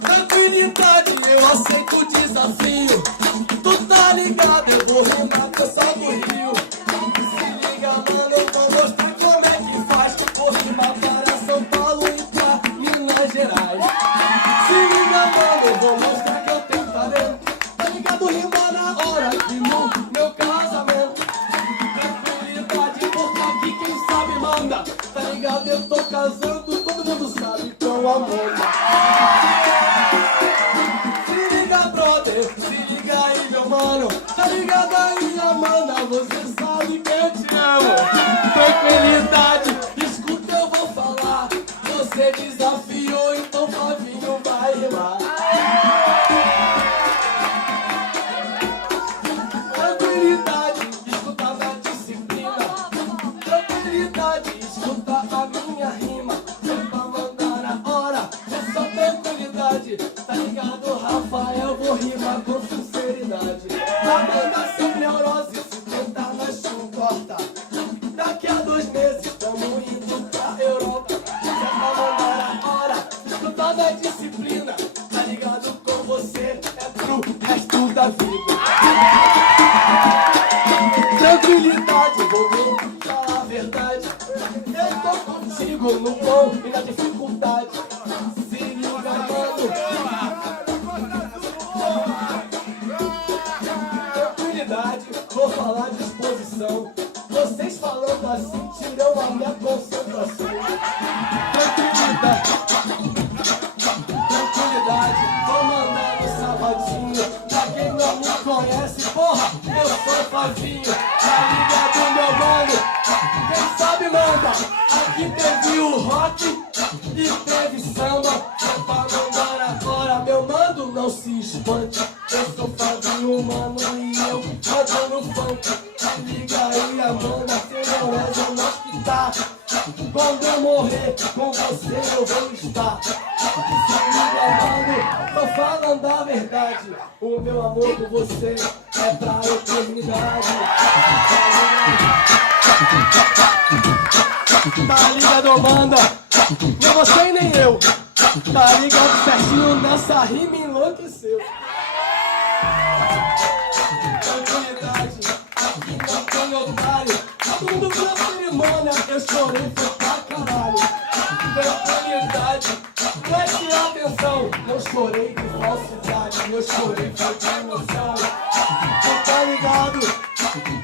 Tranquilidade, eu aceito o desafio. Tu tá ligado, eu vou rimar que eu sou do Rio. Se liga, mano, eu vou mostrar como é que faz. Vou rimar para São Paulo e pra Minas Gerais. Se liga, mano, eu vou mostrar que eu tenho talento. Tá ligado, rimar na hora que no meu casamento. Tranquilidade, porque aqui quem sabe manda. Tá ligado, eu tô casando, todo mundo sabe com a Amanda. Se liga, brother, se liga aí, meu mano. Tá ligado aí, Amanda, você sabe que eu te amo. Tranquilidade, escuta, eu vou falar. Você desafiou, então Flavinho vai rimar. Tranquilidade, escuta na disciplina. Tranquilidade, escuta a minha rima. É pra mandar na hora, é só tranquilidade. Tá ligado, Rafael, vou rimar com sinceridade. A banda sem neurose, se tentar nós não corta. Daqui a 2 meses tamo indo pra Europa. É pra mandar na hora, escuta na disciplina. Tá ligado, com você é pro resto da vida. Tranquilidade, vou falar a verdade. Eu tô contigo no bom e na dificuldade. Se liga, mano. Tranquilidade, vou falar de exposição. Vocês falando assim tiram a minha concentração. Tranquilidade, tranquilidade, vou mandar no sabadinho. Pra quem não me conhece, porra, eu sou Flavinho. Tá ligado, meu mano? Quem sabe manda. Aqui teve o rock e teve samba. É pra mandar agora, meu mano, não se espante. Eu sou Flavinho, mano, e eu mando no funk. Se liga aí, Amanda, seu Neués é no hospital. Quando eu morrer, com você eu vou estar. Se liga, mano, tô falando a verdade. O meu amor por você é pra eternidade. Tá ligado, Amanda? Nem você e nem eu. Tá ligado certinho nessa rima enlouqueceu. Tranquilidade, aqui não tem otário. Todo mundo viu a cerimônia, eu chorei foi pra caralho. Tranquilidade, preste atenção. Não chorei de falsidade, eu chorei foi de emoção. Tá ligado?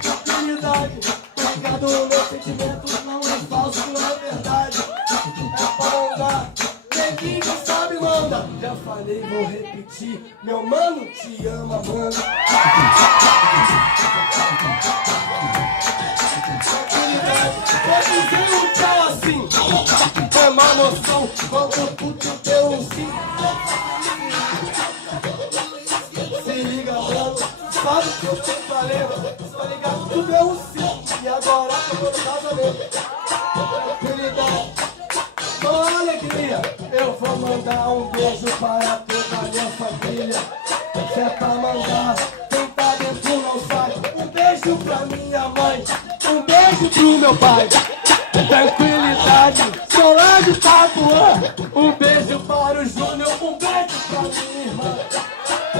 Tranquilidade, tá ligado? Meu sentimento não é falso, é verdade. É pra mandar. Quem sabe manda. Já falei, vou repetir. Meu mano te ama, mano. Tranquilidade, vou dizer um tchau assim. É uma noção, quando tudo deu um sim. Se liga, mano, sabe que eu tô falando. Tá ligado, tudo é um sim. E agora tô no casamento. Tranquilidade, com alegria, eu vou mandar um beijo para toda a minha família. Se é pra mandar, quem tá dentro não sai. Um beijo pra minha mãe, um beijo pro meu pai. Tranquilidade, sou lá de Itapuã. Um beijo para o Júnior, um beijo pra minha irmã.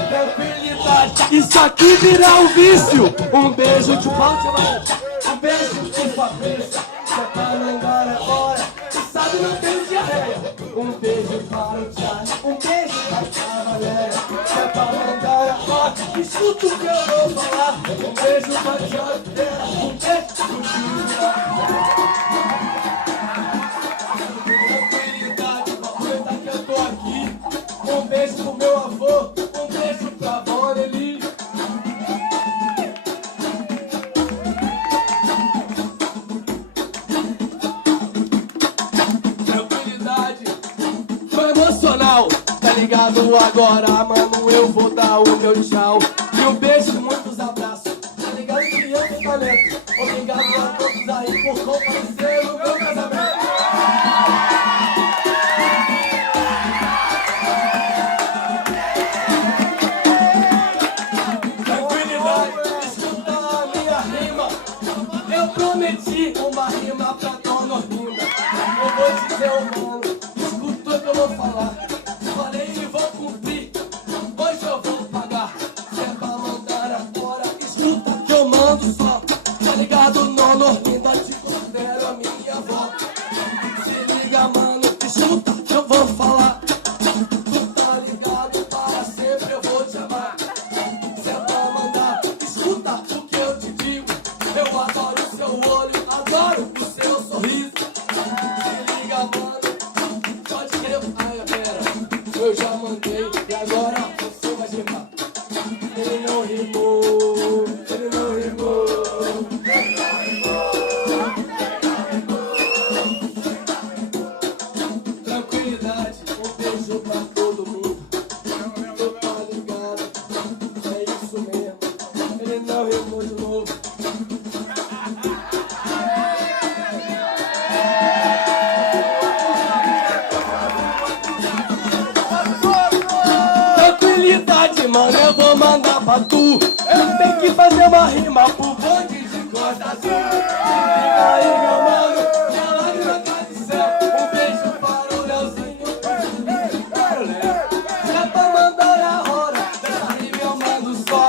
Tranquilidade, isso aqui virá um vício. Um beijo de Baltimore, um beijo de Fabrício. Se é pra mandar agora, sabe, não tenho diarreia. Um beijo para o Thiago, um beijo para a Valéria. Se é pra mandar agora, escuta o que eu vou falar. Um beijo para o Thiago, um beijo para o Júnior. Tranquilidade, aproveita que eu tô aqui. Um beijo pro meu avô, um beijo pra Voneli. Tá ligado agora, mano, eu vou dar o meu tchau. E um beijo e muitos abraços. Tá ligado que eu tenho talento. Obrigado a todos aí por comparecer no meu casamento. Tranquilidade, escuta a minha rima. Eu prometi uma rima pra Dona Orlinda. Eu vou dizer, ô mano, escuta o que eu vou falar. Falei e vou cumprir, hoje eu vou pagar. Se é pra mandar agora, escuta que eu mando só. Tá ligado, Dona Orlinda, te considero a minha avó. Se liga, mano, escuta que eu vou falar. Tu tá ligado, para sempre eu vou te amar. Se é pra mandar, escuta o que eu te digo. Eu adoro o seu olho, adoro o seu sorriso. Se liga, mano, pode crer. Ai, pera, eu já mandei e agora você vai rimar. Ele não rimou, ele não rimou. Tranquilidade, um beijo pra todo mundo. Tu tá ligado, é isso mesmo. Ele não rimou de novo. Tranquilidade, mano, eu vou mandar pra tu. Eu tenho que fazer uma rima pro bonde de Costa Azul. Fica aí, meu mano, minha lágrima cai do céu. Um beijo para o Leozinho, para o Léo. Se é pra mandar na hora, dessa rima eu mando só.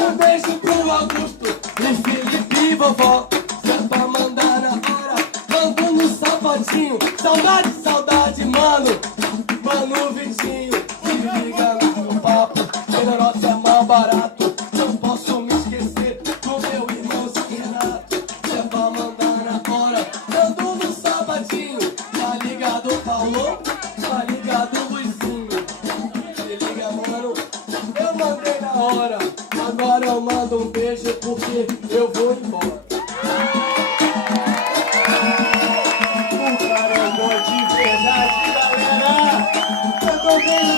Um beijo pro Augusto e Felipe e vovó. Se é pra mandar na hora, mando no sapatinho. Saudade, saudade, mano, mano Vitinho. Se liga no papo, melhorote é mal barato. Não posso me esquecer do meu irmãozinho Renato. Se é pra mandar na hora, mando no sapatinho. Tá ligado, Paulo? Tá ligado, Luizinho? Se liga, mano, eu mandei na hora. Agora eu mando um beijo porque eu vou embora. O cara é bom de verdade, galera. Manda um beijo